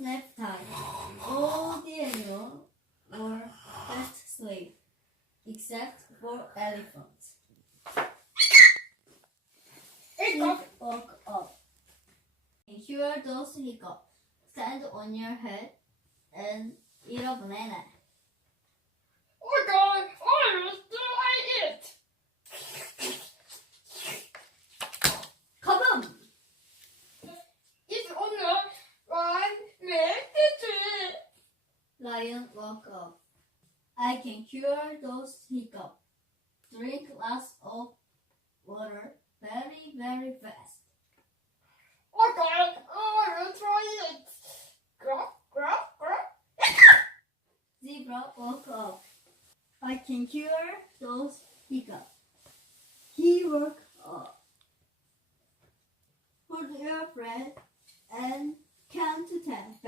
nap time. All the animals were fast asleep, except for elephants. He woke up. Here are those hiccups. Stand on your head and eat a banana. Oh God, I will try it. Come on! It's only 1 minute. Lion woke up. I can cure those hiccups. Drink lots of water very, very fast. Oh God, I will try it. Grub, grub, grub. Zebra woke up. I can cure those hiccups. He woke up. Hold your breath and count to 10.